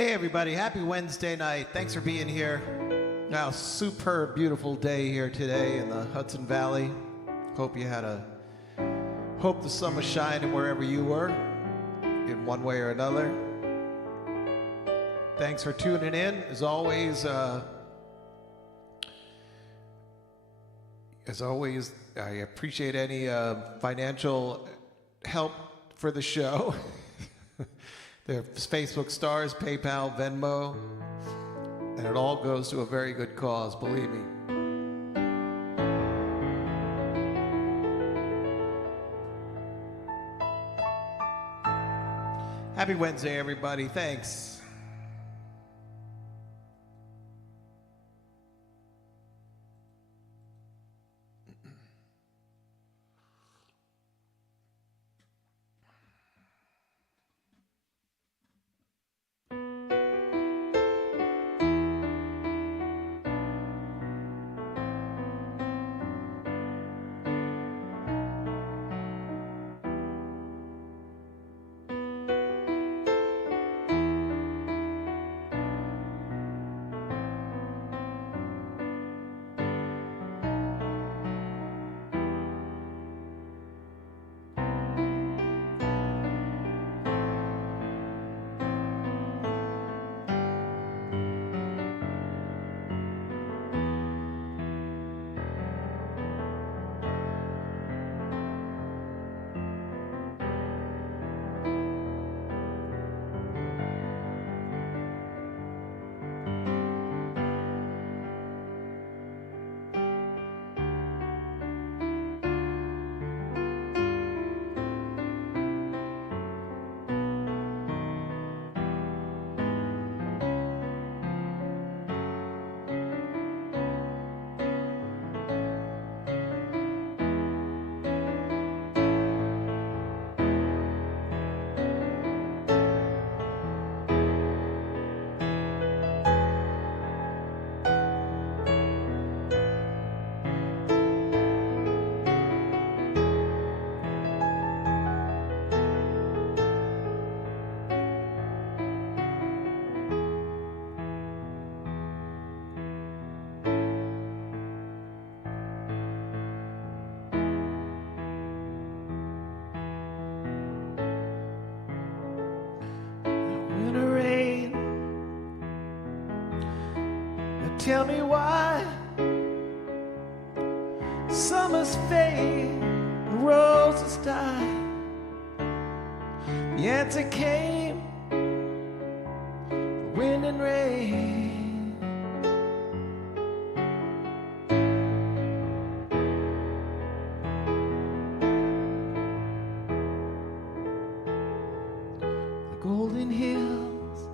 Hey everybody, happy Wednesday night. Thanks for being here. Now, superb, beautiful day here today in the Hudson Valley. Hope the sun was shining wherever you were, in one way or another. Thanks for tuning in. As always, I appreciate any financial help for the show. There's Facebook stars, PayPal, Venmo, and it all goes to a very good cause, believe me. Happy Wednesday, everybody. Thanks. Tell me why summers fade, roses die. The answer came, wind and rain. The golden hills,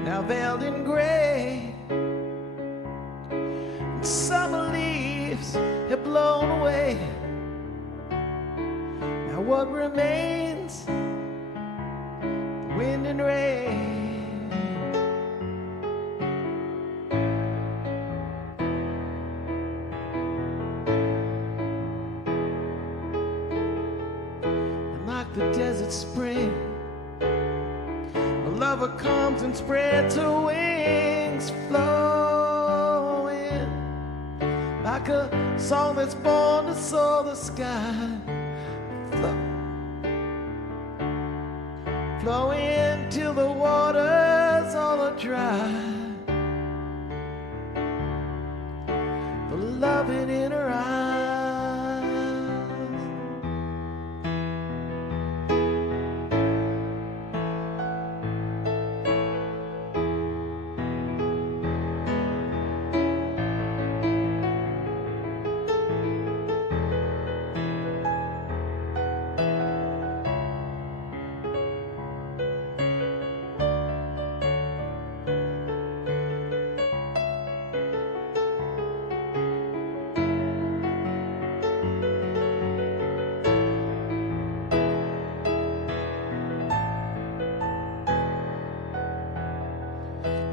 now veiled in gray. Summer leaves have blown away. Now what remains? The wind and rain. And like the desert spring, a lover comes and spreads her wings, like a song that's born to soar the sky, flowing till the waters all are dry. The loving in her eyes.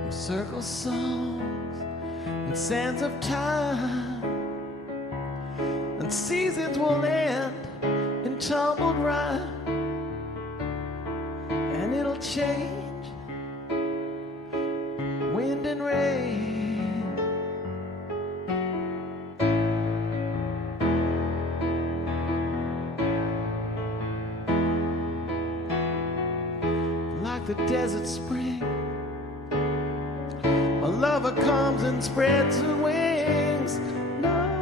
Circle songs and sands of time, and seasons will end in tumbled rhyme, and it'll change like the desert spring. My lover comes and spreads her wings, knowing,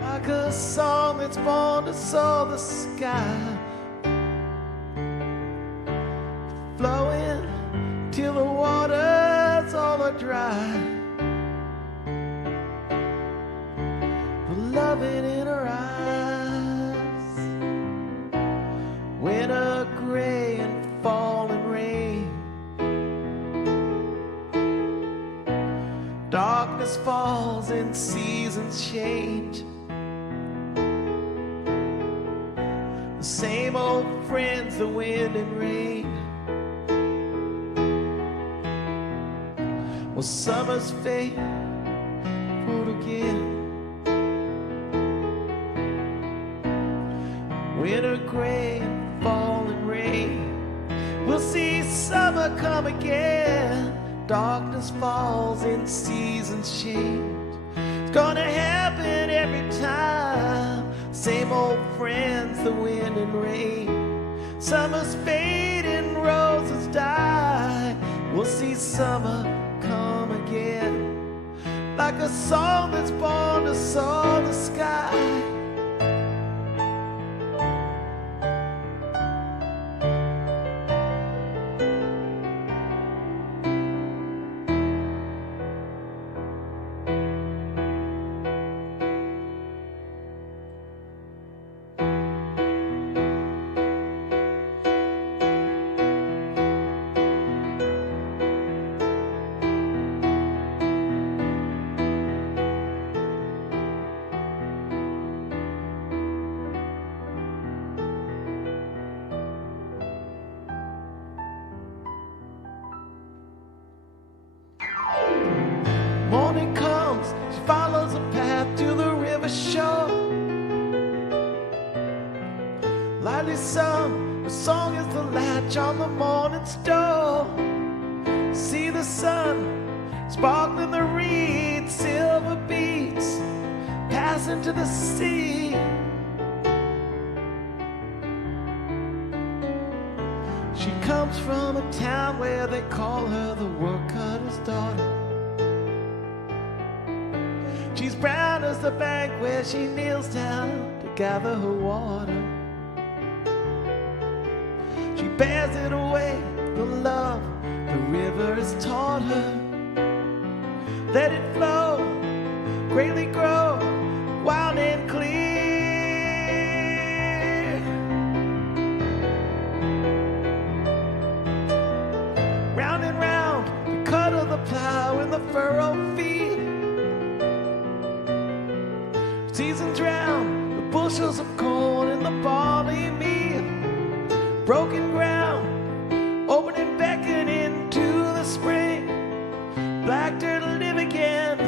like a song that's born to soar the sky, flowing till the waters all are dry. The loving in her eyes, winter gray and falling rain. Darkness falls and seasons change. The same old friends, the wind and rain. Well, summer's fade, cold again. Winter gray and falling rain. We'll see summer come again. Darkness falls and seasons change. It's gonna happen every time. Same old friends, the wind and rain. Summer's fading, roses die. We'll see summer come again, like a song that's born to soar the sky. Morning comes, she follows a path to the river shore. Lightly sung, her song is the latch on the morning's door. See the sun sparkling the reeds, silver beats pass into the sea. She comes from a town where they call her the workcutter's daughter. She's brown as the bank where she kneels down to gather her water. She bears it away, the love the river has taught her. Let it flow, greatly grow, wild and clear. Round and round, the cut of the plow in the furrowed field. Seasons round, the bushels of corn and the barley meal. Broken ground, open and beckon into the spring. Black dirt live again.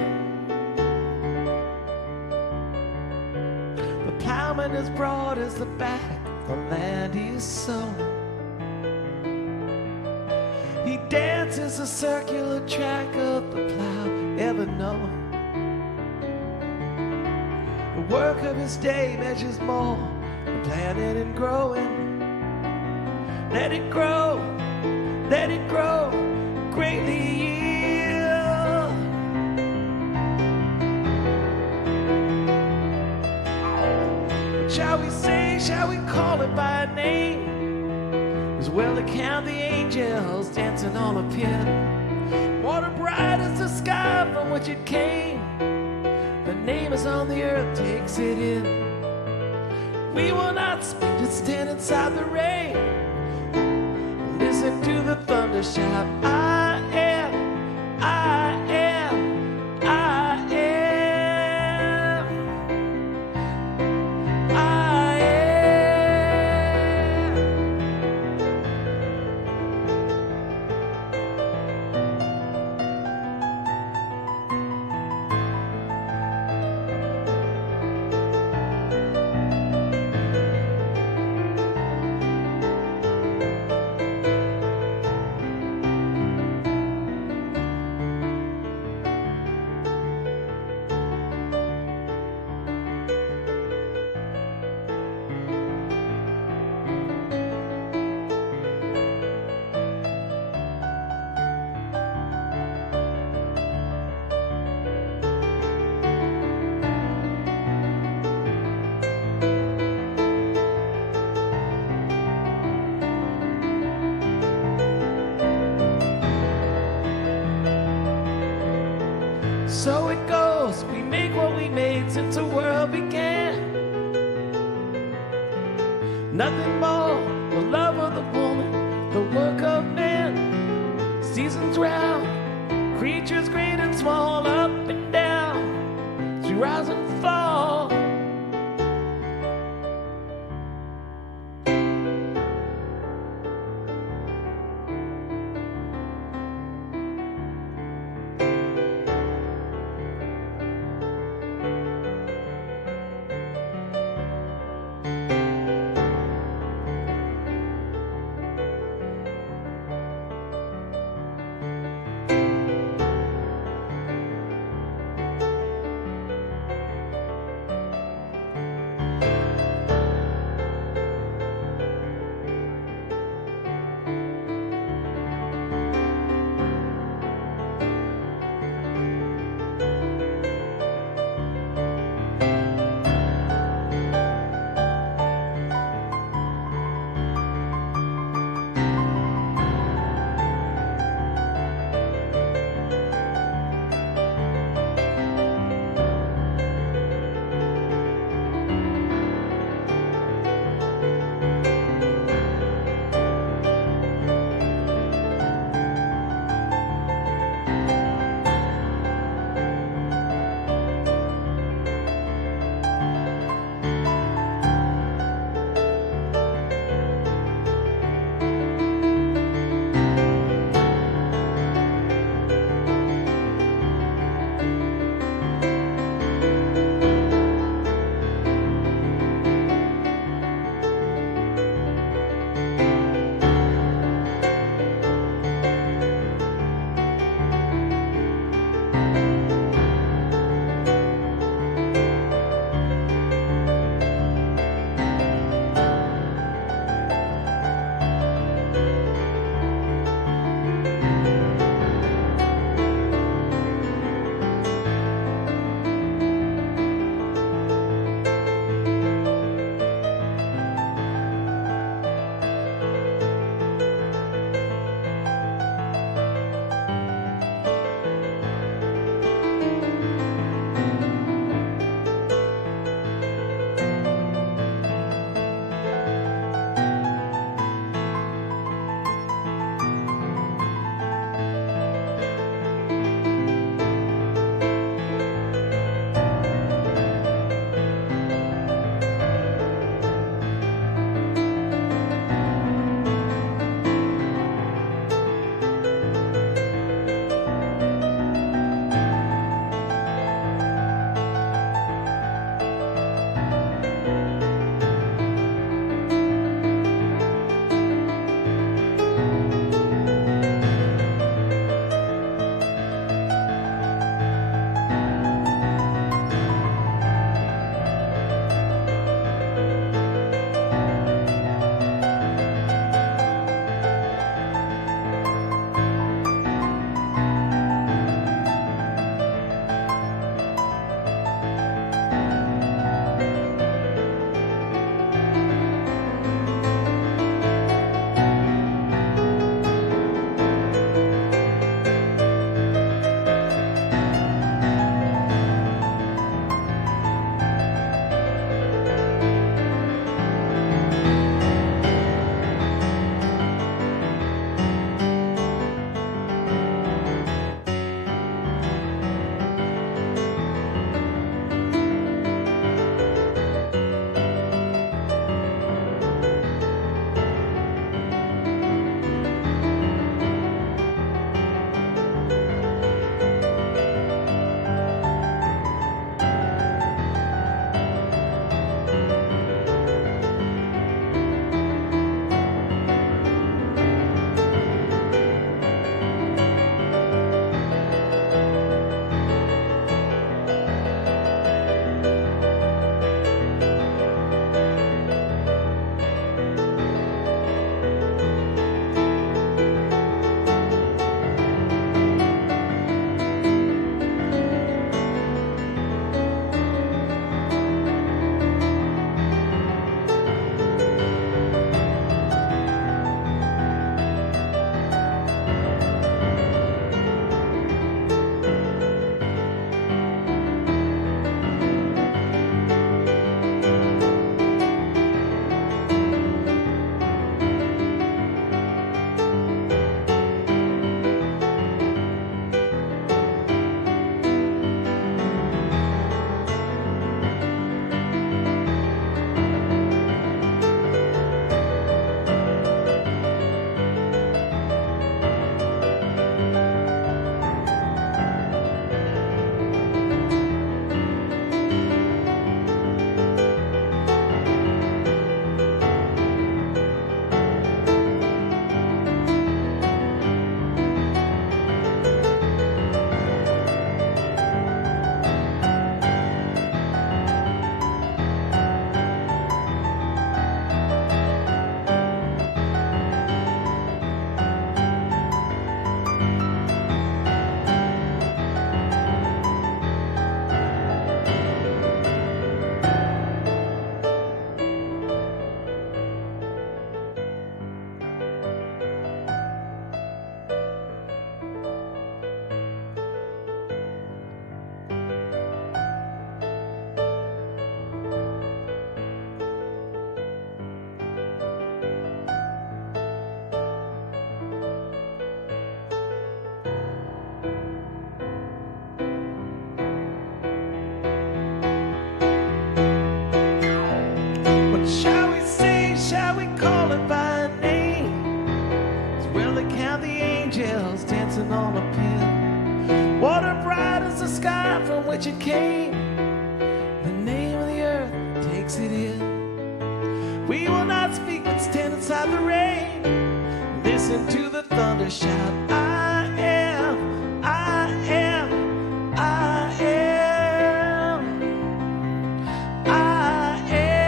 The plowman as broad as the back, the land he's sown. He dances a circular track of the plow ever known. The work of his day measures more than planting and growing. Let it grow, greatly yield. What shall we say, shall we call it by name? As well to count the angels dancing on a pin. Water bright as the sky from which it came. The name is on the earth, takes it in. We will not speak to stand inside the rain. Listen to the thunder shout, I am, I am, I am, I since the world began. Nothing more, the love of the woman, the work of man. Seasons round, creatures great and small, up and down, she rise and fall. wretched Cain. The name of the earth takes it in. We will not speak but stand inside the rain. Listen to the thunder shout, I am, I am, I am, I am.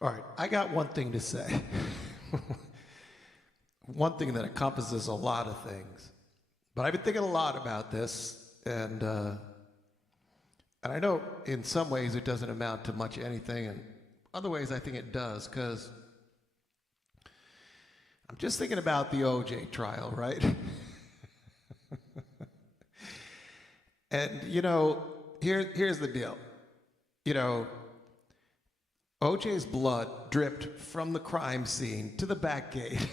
All right, I got one thing to say. One thing that encompasses a lot of things. But I've been thinking a lot about this, and I know in some ways it doesn't amount to much anything, and other ways I think it does, because I'm just thinking about the OJ trial, right? And, you know, here's the deal. You know, OJ's blood dripped from the crime scene to the back gate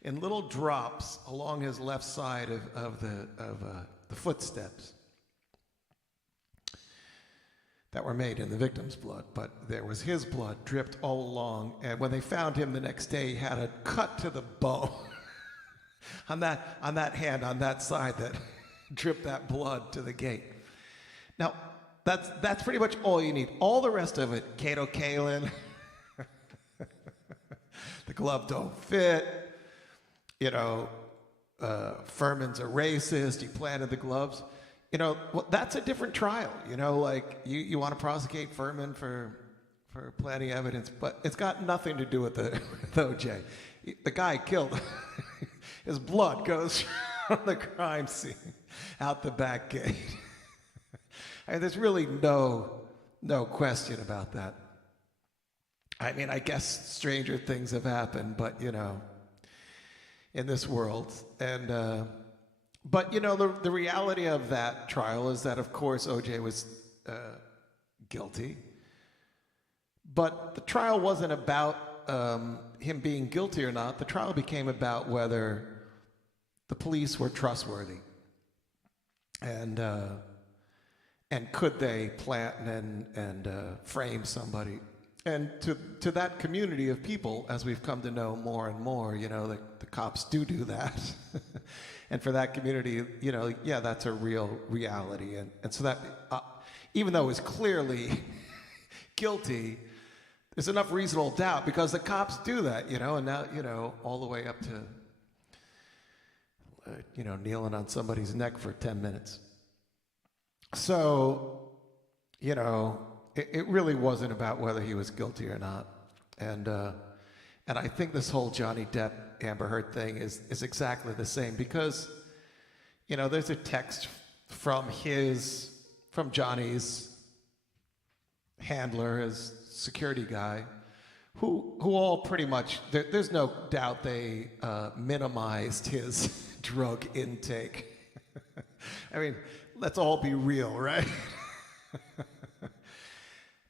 in little drops along his left side of the footsteps that were made in the victim's blood. But there was his blood dripped all along, and when they found him the next day, he had a cut to the bone on that hand, on that side that dripped that blood to the gate. Now, that's pretty much all you need. All the rest of it, Kato Kalin, the glove don't fit, you know, Furman's a racist, he planted the gloves. You know, well, that's a different trial. You know, like you want to prosecute Furman for planting evidence, but it's got nothing to do with the with OJ. The guy killed. His blood goes from the crime scene out the back gate. I mean, there's really no question about that. I mean, I guess stranger things have happened, but you know, in this world, and but you know, the reality of that trial is that, of course, OJ was guilty, but the trial wasn't about him being guilty or not. The trial became about whether the police were trustworthy, and could they plant and frame somebody. And to that community of people, as we've come to know more and more, you know, the cops do that. And for that community, you know, yeah, that's a real reality. And so that even though he's clearly guilty, there's enough reasonable doubt because the cops do that, and now, all the way up to, kneeling on somebody's neck for 10 minutes. So, it really wasn't about whether he was guilty or not. And I think this whole Johnny Depp, Amber Heard thing is exactly the same because, there's a text from Johnny's handler, his security guy, who all pretty much, there's no doubt they minimized his drug intake. I mean, let's all be real, right?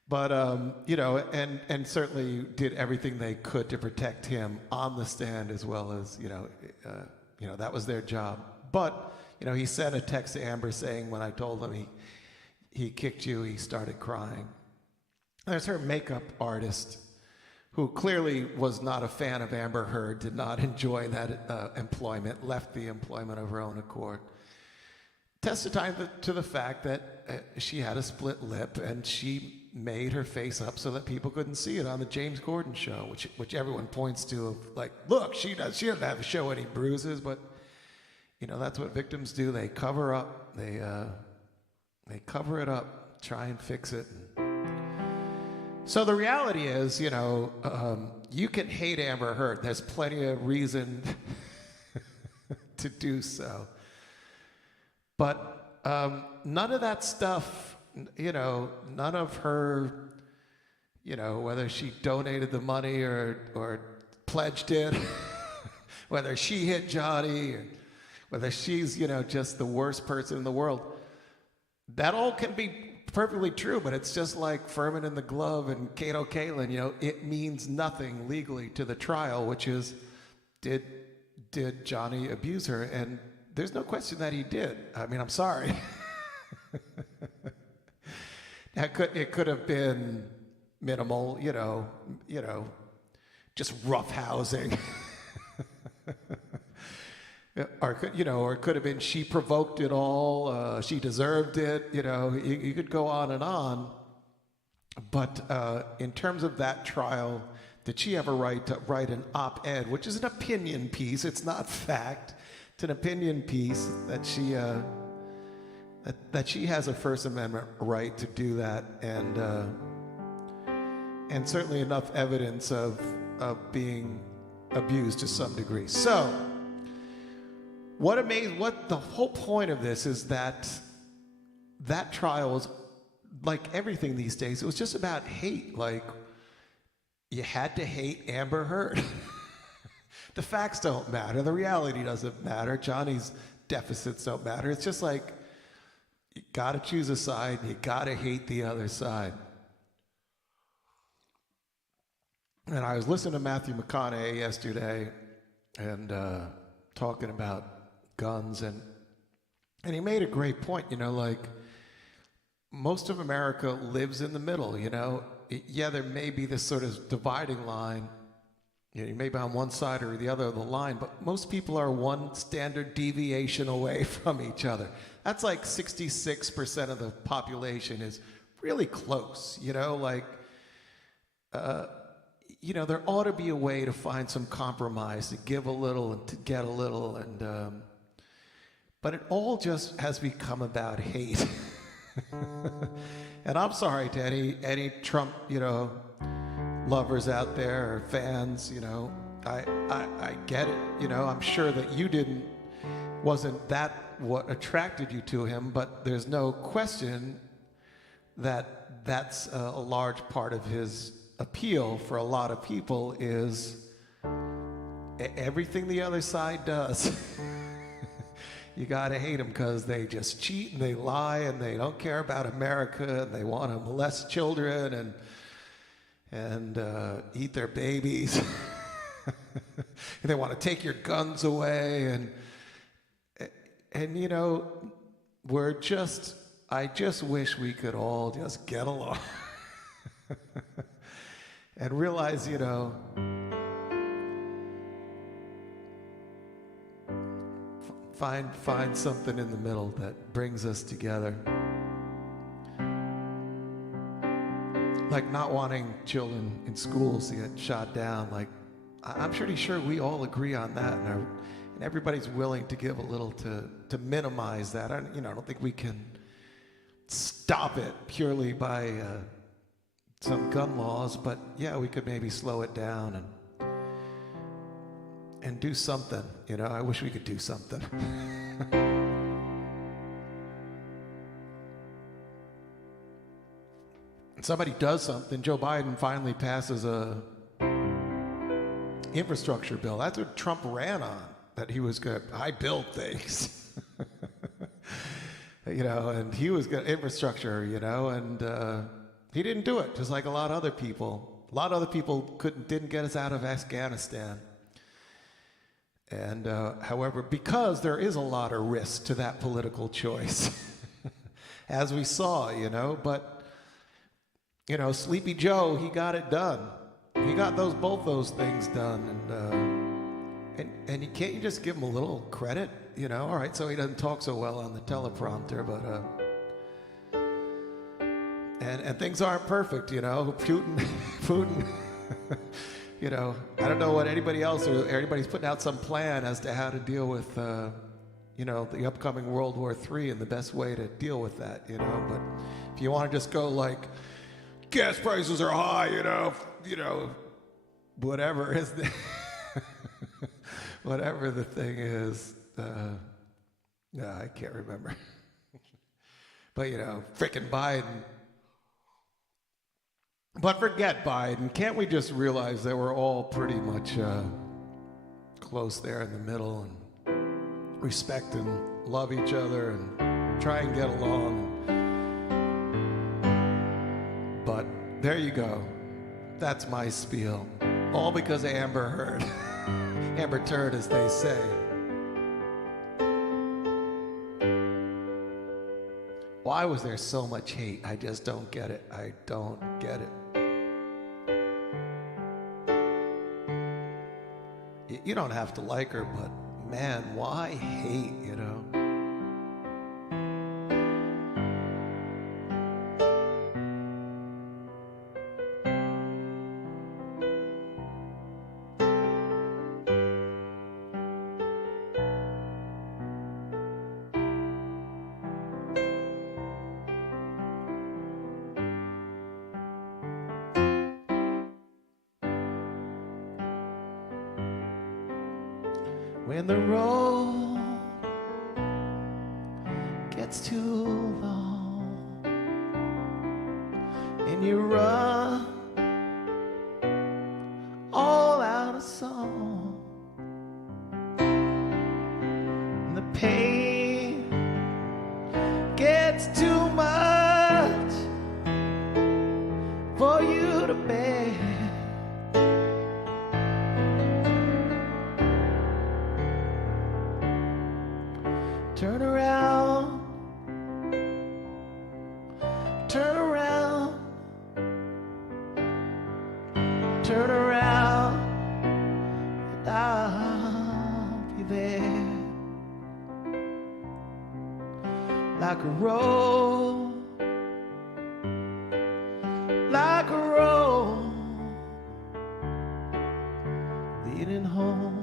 But, and certainly did everything they could to protect him on the stand as well as, that was their job. But, he sent a text to Amber saying when I told him he kicked you, he started crying. There's her makeup artist who clearly was not a fan of Amber Heard, did not enjoy that employment, left the employment of her own accord. Testifying to the fact that she had a split lip and she made her face up so that people couldn't see it on the James Corden show, which everyone points to, like, look, she doesn't have to show any bruises, but that's what victims do. They cover up, they cover it up, try and fix it. So the reality is, you can hate Amber Heard. There's plenty of reason to do so. But none of that stuff, none of her, whether she donated the money or pledged it, whether she hit Johnny, or whether she's, just the worst person in the world, that all can be perfectly true, but it's just like Furman and the Glove and Kato Kaelin, it means nothing legally to the trial, which is, did Johnny abuse her? And there's no question that he did. I mean, I'm sorry. It could have been minimal, just roughhousing. Or it could have been she provoked it all, she deserved it, you could go on and on. But in terms of that trial, did she have a right to write an op-ed, which is an opinion piece, it's not fact, it's an opinion piece that she has a First Amendment right to do that, and certainly enough evidence of being abused to some degree. So, what the whole point of this is that trial was, like everything these days, it was just about hate. Like, you had to hate Amber Heard. The facts don't matter. The reality doesn't matter. Johnny's deficits don't matter. It's just like, you gotta choose a side, you gotta hate the other side. And I was listening to Matthew McConaughey yesterday and talking about guns, and he made a great point, like, most of America lives in the middle, Yeah, there may be this sort of dividing line. You may be on one side or the other of the line, but most people are one standard deviation away from each other. That's like 66% of the population is really close, there ought to be a way to find some compromise, to give a little and to get a little, and but it all just has become about hate. And I'm sorry to any Trump, lovers out there or fans, I get it, I'm sure that wasn't that what attracted you to him, but there's no question that that's a large part of his appeal for a lot of people is everything the other side does. You gotta hate them because they just cheat and they lie and they don't care about America and they want to molest children and eat their babies. And they want to take your guns away and I just wish we could all just get along. And realize, find something in the middle that brings us together. like not wanting children in schools to get shot down. Like, I'm pretty sure we all agree on that, and everybody's willing to give a little to minimize that. I don't think we can stop it purely by some gun laws, but yeah, we could maybe slow it down and do something. I wish we could do something. Somebody does something. Joe Biden finally passes a infrastructure bill. That's what Trump ran on, that he was going to build things. And he was going to infrastructure, and he didn't do it, just like a lot of other people. A lot of other people didn't get us out of Afghanistan. And however, because there is a lot of risk to that political choice, as we saw, but Sleepy Joe, he got it done. He got both those things done, and you can't just give him a little credit, All right, so he doesn't talk so well on the teleprompter, but and things aren't perfect, Putin, I don't know what anybody else or everybody's putting out some plan as to how to deal with the upcoming World War III and the best way to deal with that, But if you want to just go like, gas prices are high, whatever is whatever the thing is, no, I can't remember. But frickin' Biden. But forget Biden. Can't we just realize that we're all pretty much close there in the middle and respect and love each other and try and get along? But there you go. That's my spiel. All because of Amber Heard. Amber Turd, as they say. Why was there so much hate? I just don't get it. I don't get it. You don't have to like her, but man, why hate, When the road gets too long and you run all out of song, and the pain gets too much for you to bear. Turn around, turn around, turn around, and I'll be there. Like a road, like a road, leading home.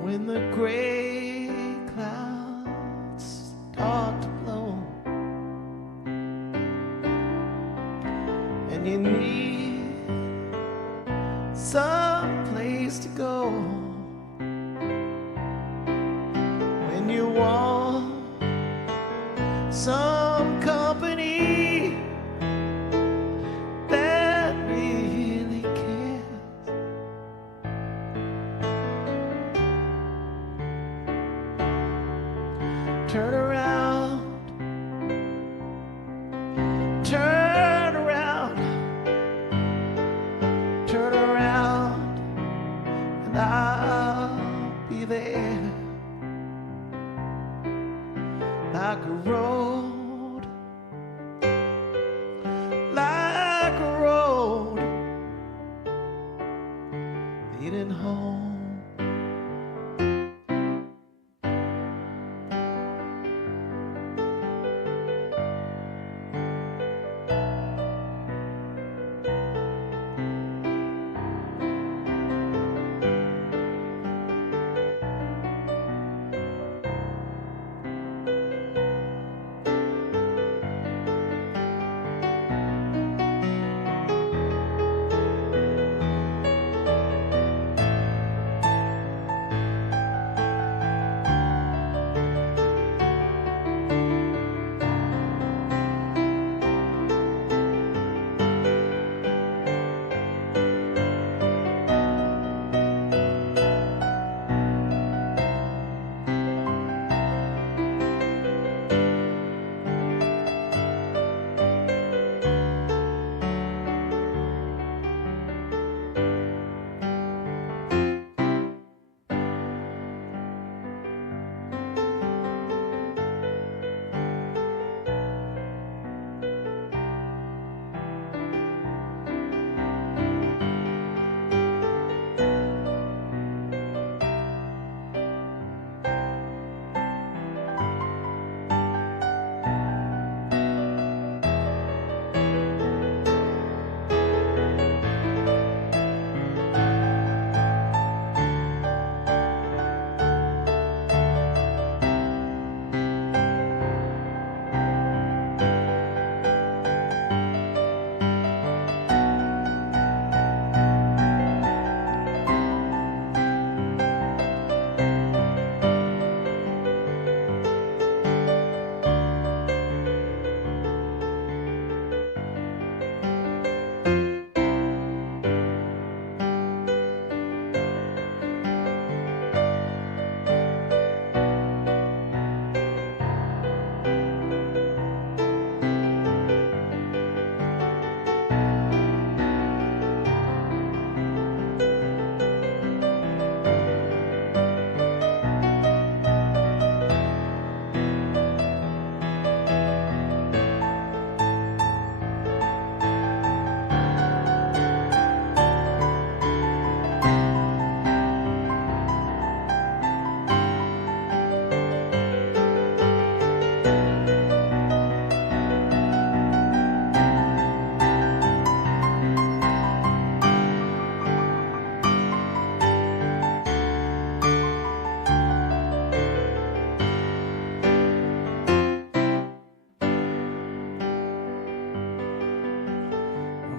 When the gray clouds start to blow and you need some place to go, when you want some company that really cares, turn around, turn around, turn around, and I'll be there. Like a road, like a road, leading home.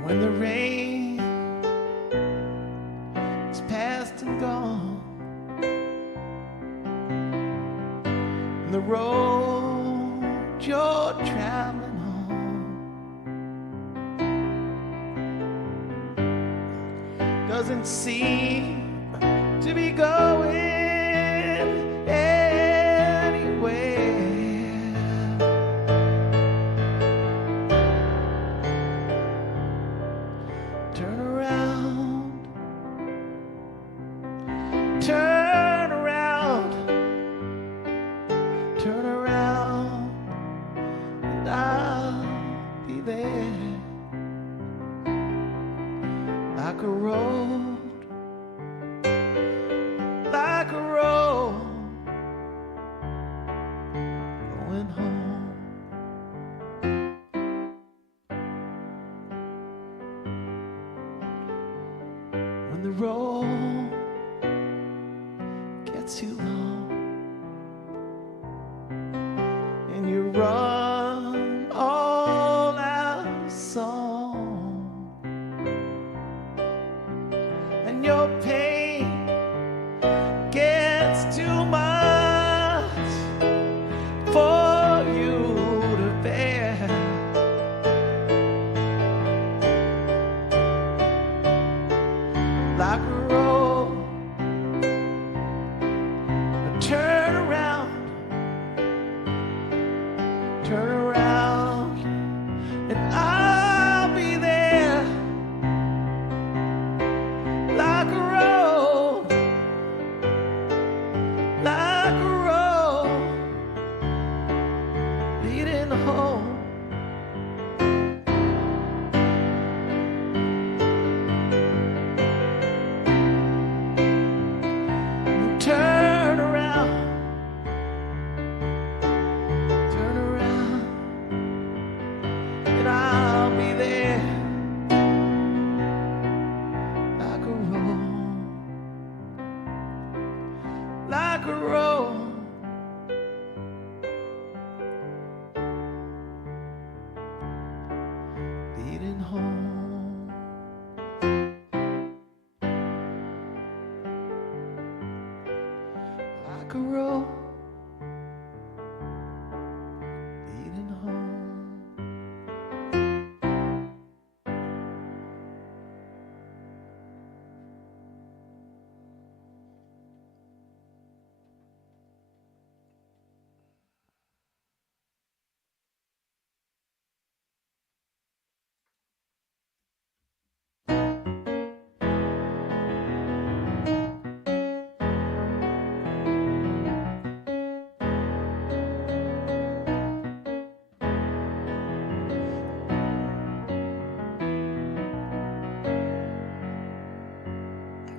when the rain is past and gone, and the road you're traveling on doesn't seem to be going anywhere. Turn around, turn around, turn around, and I'll be there like a road, like a road going home. When the road gets too long and you run all out of song, and your pain gets too much for you to bear, like a road, turn around, turn around, and I'll be there like a road, like a road leading home. Turn around, turn around, and I'll be there like a road, like a road leading home. Like a road leading home.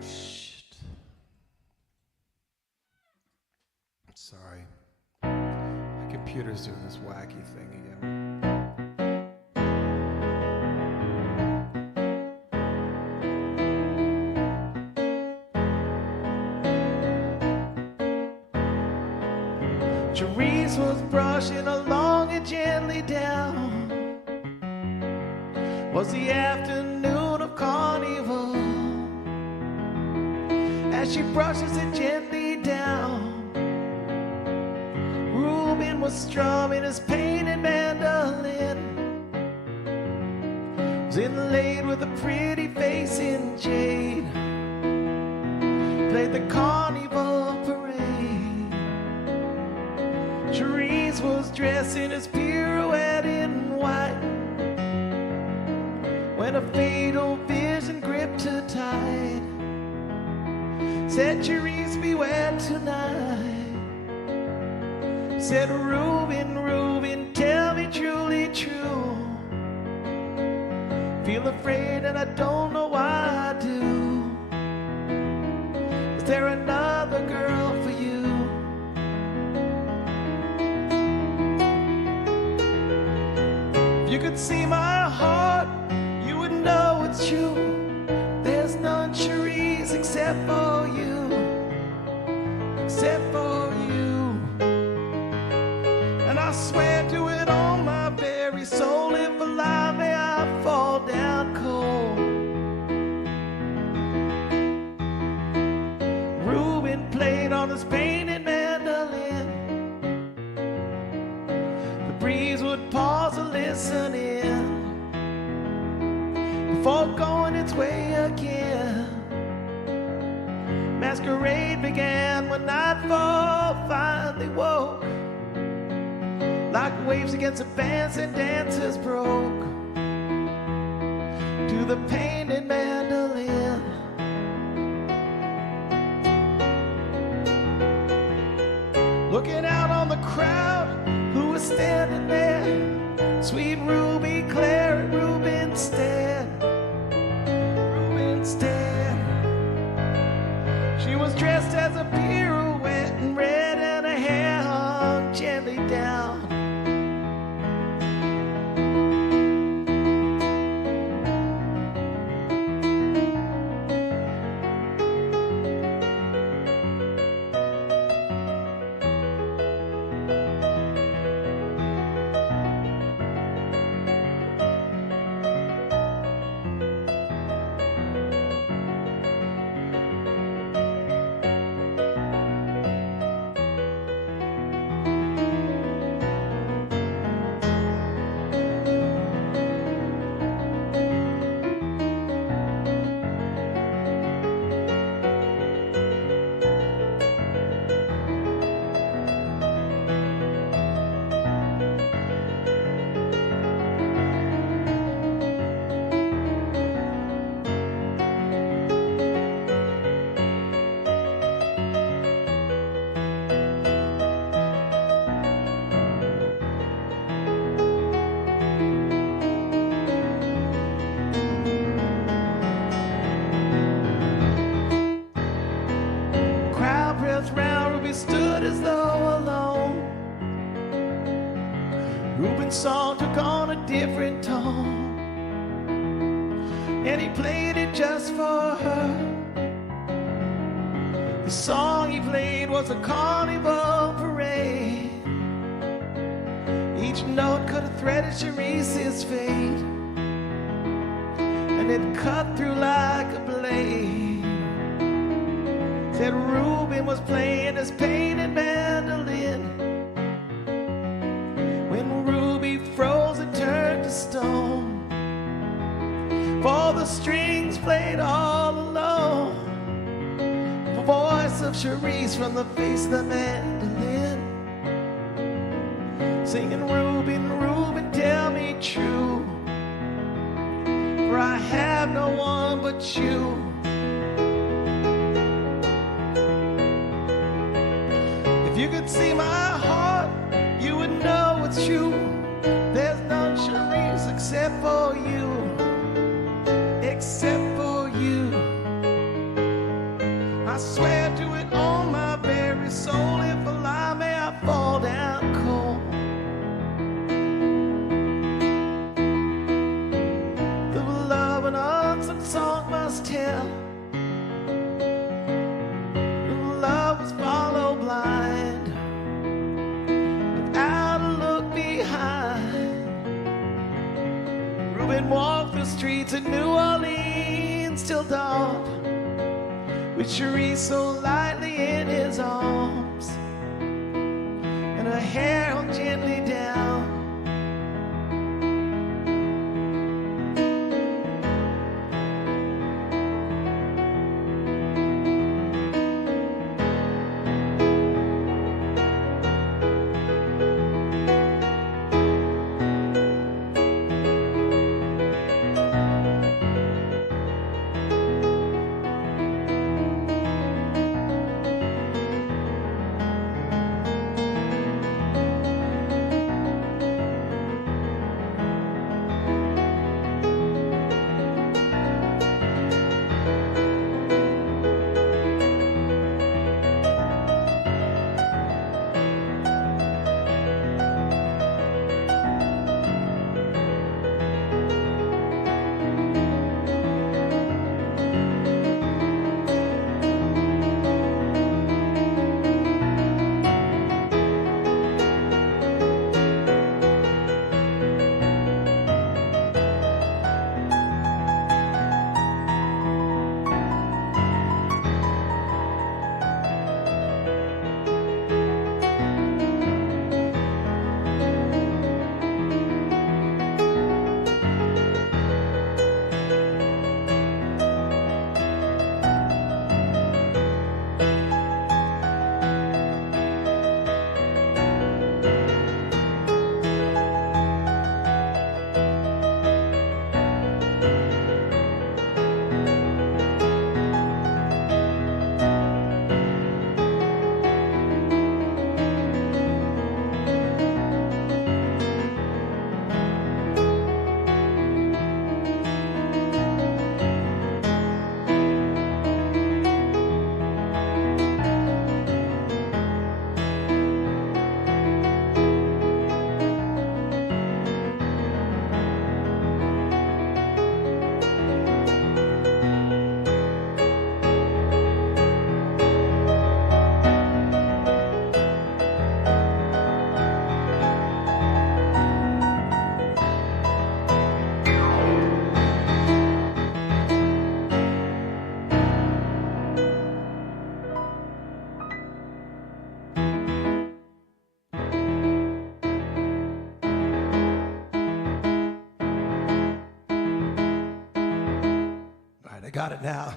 Shit. Sorry. My computer's doing this wacky thing again. Therese was brushing along and gently down. Was the afternoon of carnival. As she brushes it gently down, Reuben was strumming his painted mandolin. Was inlaid with a pretty face in jade. Played the carnival parade. Therese was dressing his pirouette in white when a fatal vision gripped her tight. Said, Therese, beware tonight. Said, Reuben, Reuben, tell me truly true. Feel afraid and I don't know why I do. Is there another girl for you? If you could see my heart, you would know it's true. There's none, Therese, except for you, except for you. And I swear to it on my very soul, if alive may I fall down cold. listening before going its way again. Masquerade began when nightfall finally woke. Like waves against the bands and dancers broke to the painted mandolin. Looking out on the crowd who was standing there, sweet Ruby Claire and Rubinstead. She was dressed as a pirouette in red and her hair hung gently down. Stood as though alone. Reuben's song took on a different tone, and he played it just for her. The song he played was a carnival parade. Each note could have threaded Cherise's fate, and it cut through like a blade. Said Reuben was playing his painted mandolin when Ruby froze and turned to stone. For the strings played all alone, the voice of Cherise from the face of the mandolin, singing, Reuben, Reuben, tell me true, for I have no one but you. If you could see my heart, you would know it's true. There's none, Cherise, except for you, except for you. I swear to it on my very soul, if a lie may I fall down cold. The love an unsung song must tell, the love was followed blind, without a look behind. Reuben walked the streets of New Orleans till dawn, with Cherise so lightly in his arms, and her hair hung gently down. got it now.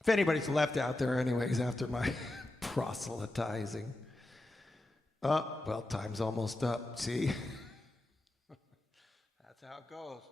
If anybody's left out there anyways after my proselytizing. Oh, well, time's almost up. See? That's how it goes.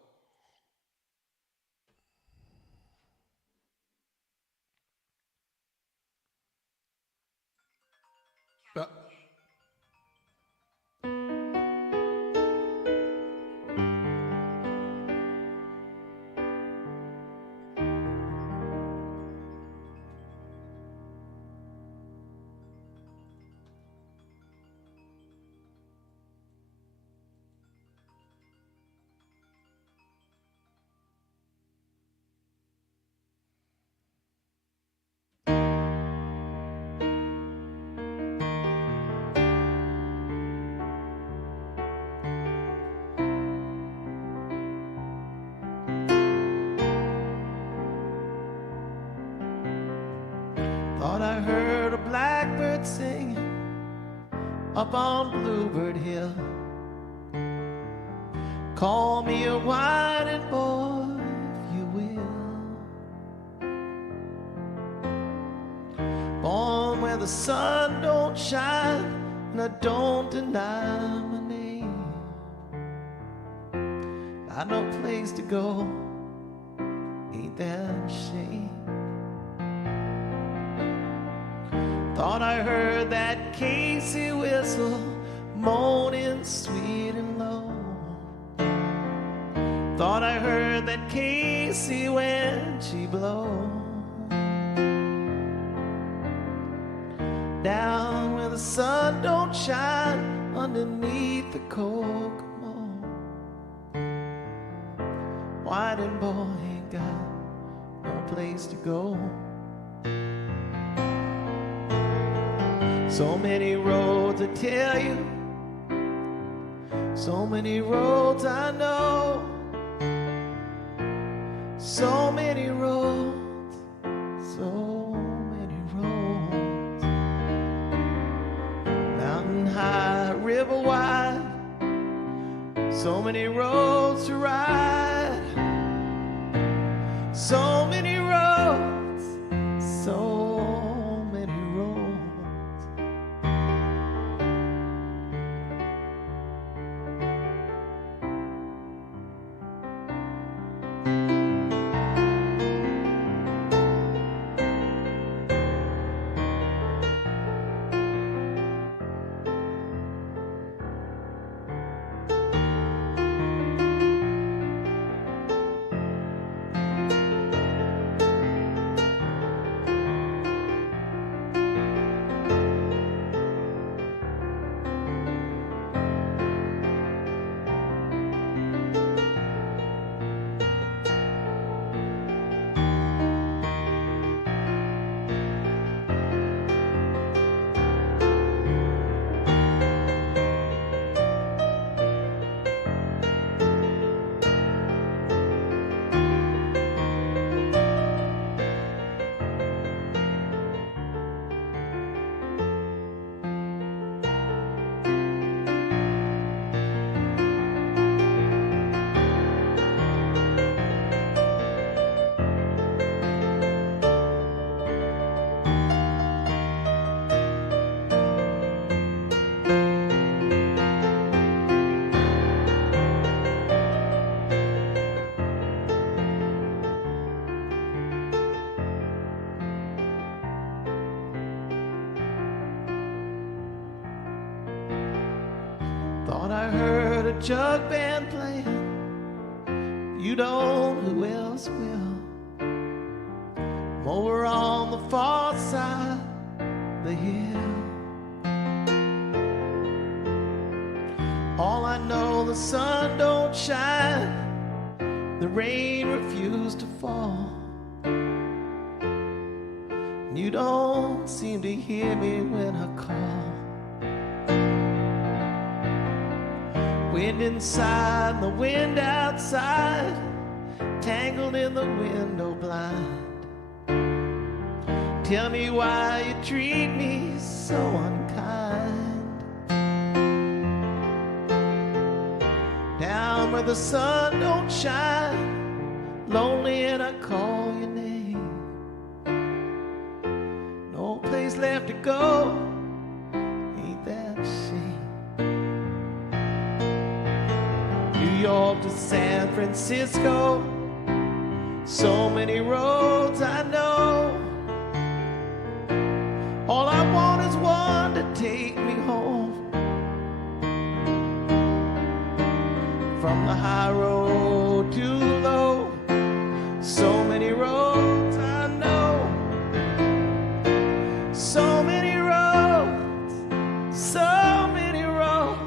Thought I heard a blackbird singing up on Bluebird Hill. Call me a whining boy if you will. Born where the sun don't shine and I don't deny my name. Got no place to go, ain't that a shame? Thought I heard that Casey whistle moaning sweet and low. Thought I heard that Casey when she blows. Down where the sun don't shine underneath the Kokomo. Whining boy ain't got no place to go. So many roads I tell you, so many roads I know, so many roads, so many roads. Mountain high, river wide, so many roads to ride, so many roads, so thought I heard a jug band playing. You don't, who else will? I'm over on the far side of the hill. All I know, the sun don't shine, the rain refused to fall. You don't seem to hear me when I call. Wind inside, the wind outside, tangled in the window blind. Tell me why you treat me so unkind. Down where the sun don't shine, lonely and I call your name. No place left to go, ain't that a shame? New York to San Francisco, so many roads I know. All I want is one to take me home. From the high road to the low, so many roads I know. So many roads, so many roads.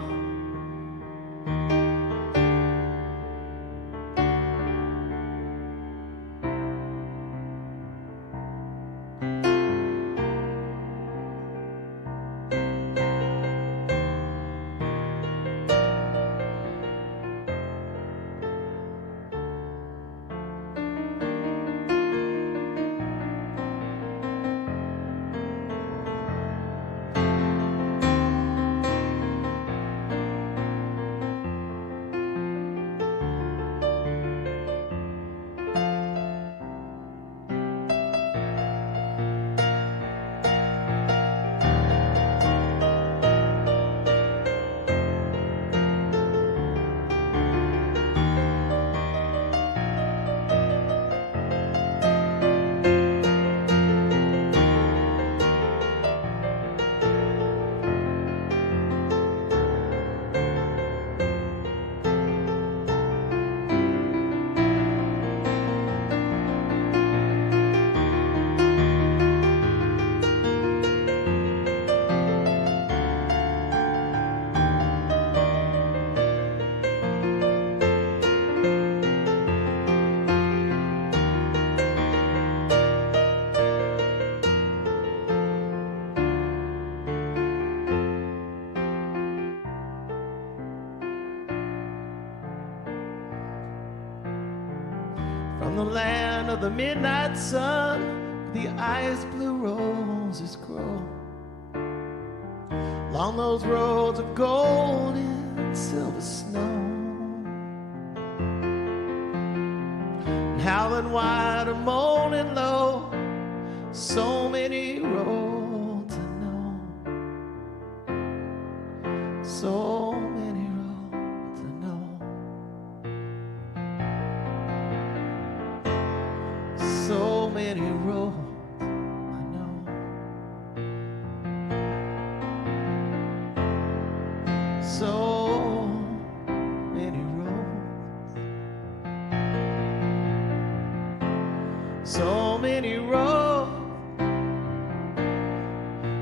From the land of the midnight sun, the ice blue roses grow. Along those roads of gold and silver snow, and howling wide or moaning low, so many roads I know. So many roads I know. So many roads I know. So many roads. So many roads.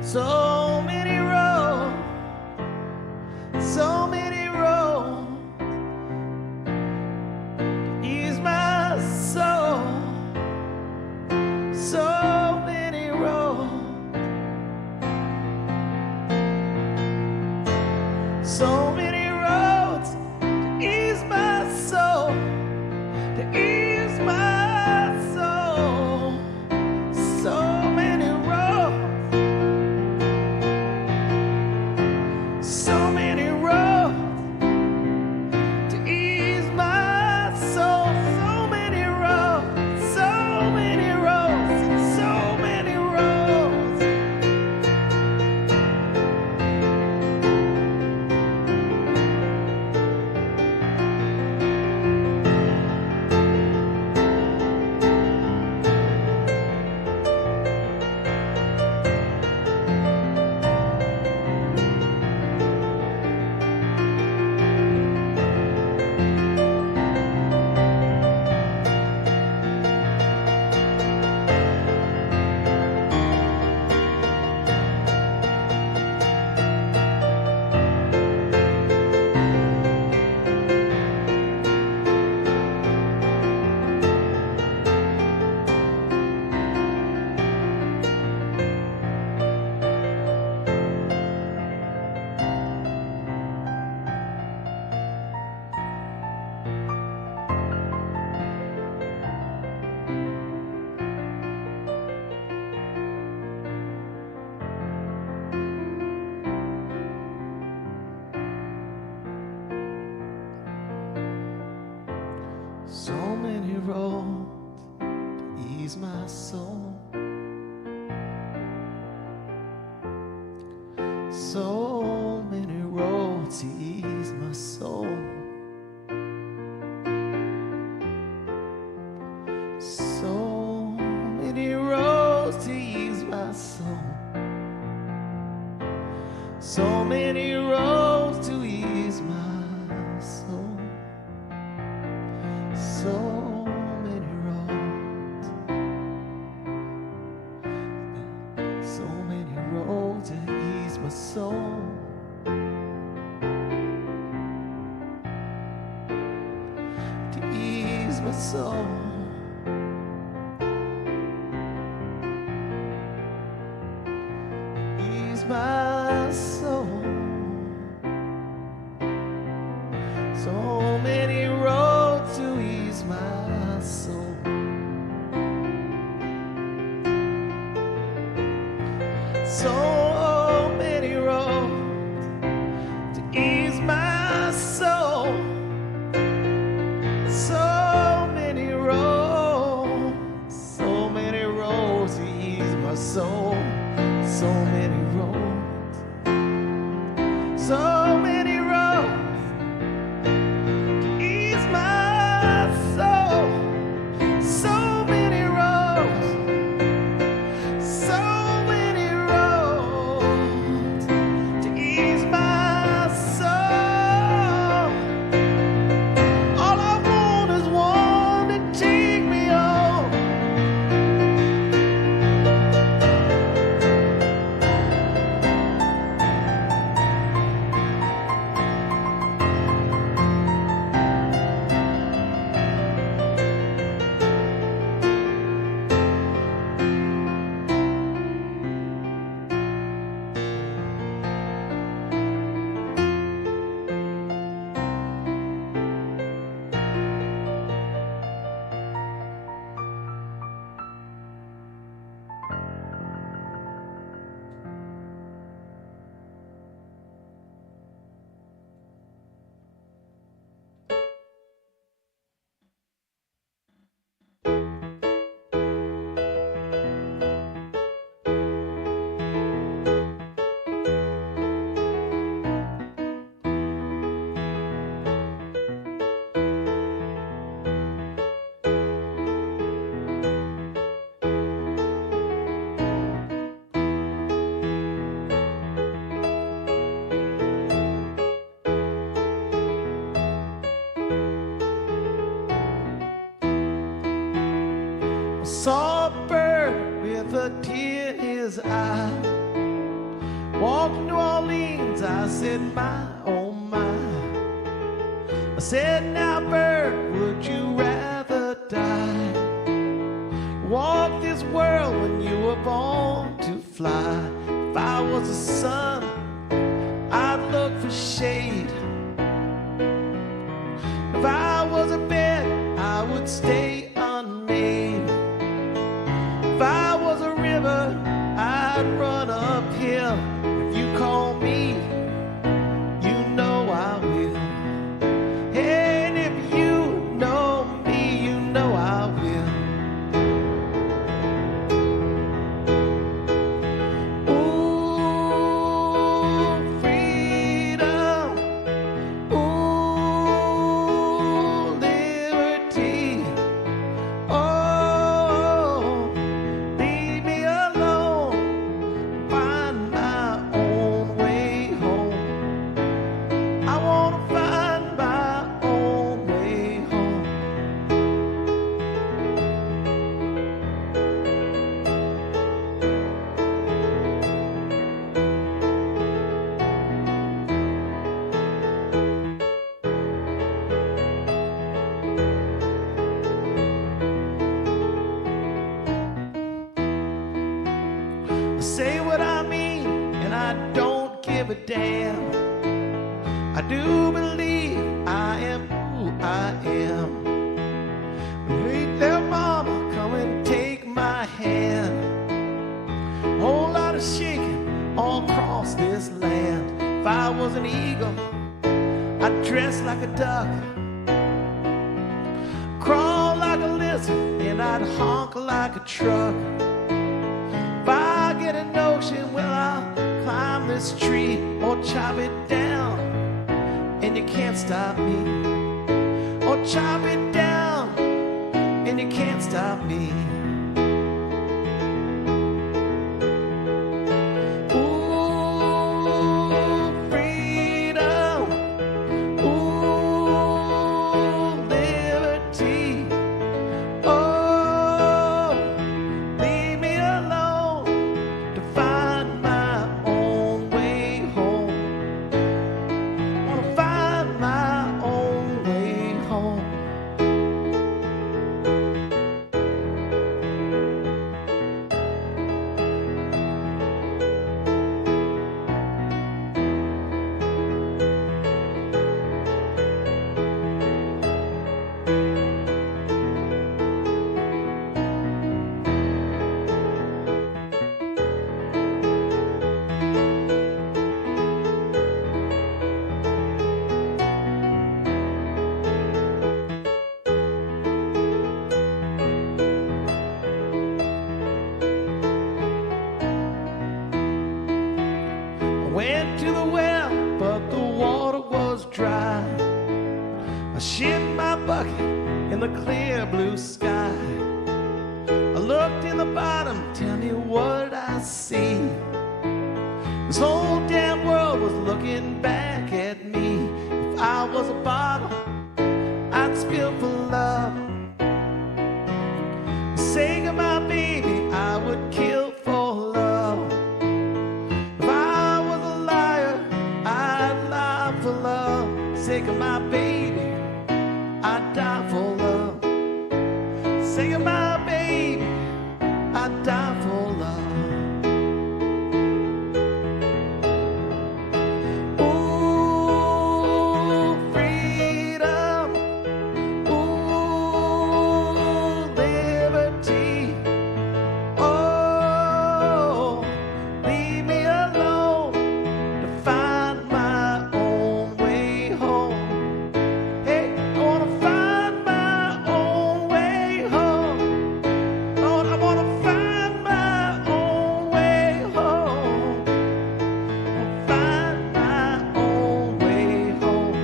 So many roads. So many roads. Ease my soul. So many roads. So many roads to ease my soul, to ease my soul. So many roads. ease my soul. So many roads to ease my soul. So many roads to ease my soul. So many roads to ease my soul. So many roads. So many roads to ease my soul. To ease my soul. Ease my soul. So many roads to ease my soul. So many roads to ease my soul. So many roads to ease my soul. So many roads, so many roads to ease my soul. So many roads, so many roads to ease my soul. All I want is one to take me home. Saw a bird with a tear in his eye. Walked to New Orleans, I said, my, oh my. I said, now bird, would you rather die? Walk this world when you were born to fly. If I was a sun, I'd look for shade. If I was a bed, I would stay unmade. If I was a river, I'd run uphill. If you call me, you know I will. And if you know me, you know I will. Ooh, freedom. Ooh, liberty. Oh, leave me alone. Find my own way home. I wanna find my own way home. I say what I mean, and I don't give a damn. I do believe I am who I am. Hey, little mama, come and take my hand. Whole lot of shaking all across this land. If I was an eagle, I'd dress like a duck, crawl like a lizard, and and I'd honk like a truck. If I get a notion, well, I'll climb this tree or chop it down, and you can't stop me. Or chop it down, and you can't stop me. Went to the well, but the water was dry. I shit my bucket in the clear blue sky. I looked in the bottom, tell me what I see. This whole damn world was looking back at me. If I was a bottle, I'd spill for love. Say goodbye, baby, I would kill for love. For love, say goodbye, baby, I'd die for love. Say goodbye, baby, I'd die for love. Ooh, freedom. Ooh, liberty. Oh, leave me alone to find my own way home. Hey, I wanna find my own way home. Lord, I wanna find my own way home. I find my own way home.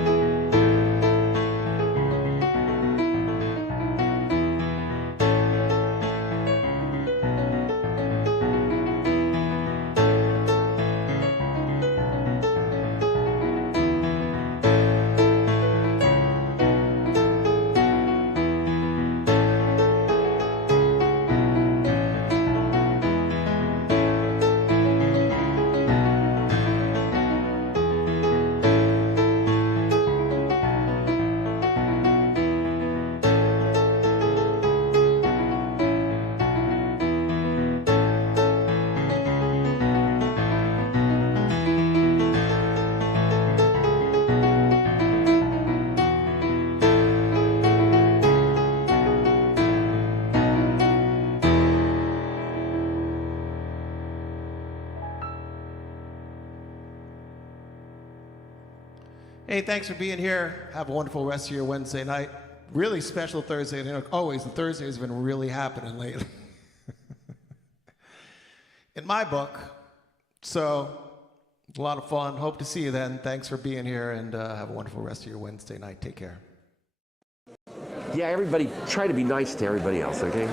Hey, thanks for being here. Have a wonderful rest of your Wednesday night. Really special Thursday. You know, always, the Thursday has been really happening lately. In my book. So, a lot of fun. Hope to see you then. Thanks for being here, and have a wonderful rest of your Wednesday night. Take care. Yeah, everybody, try to be nice to everybody else, okay?